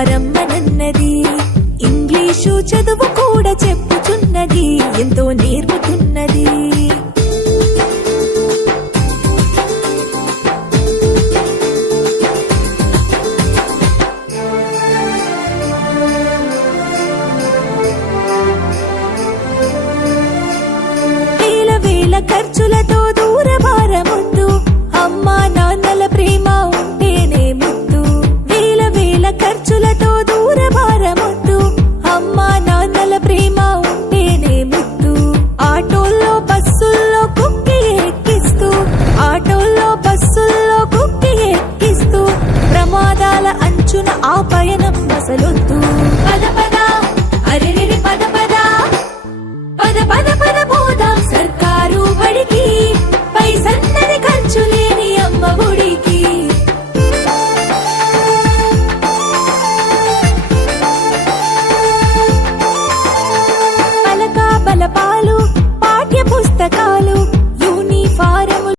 సారమ్మనన్నది English చదువు కూడా చెప్పుచున్నది. ఎంతో నేర్పుతున్నది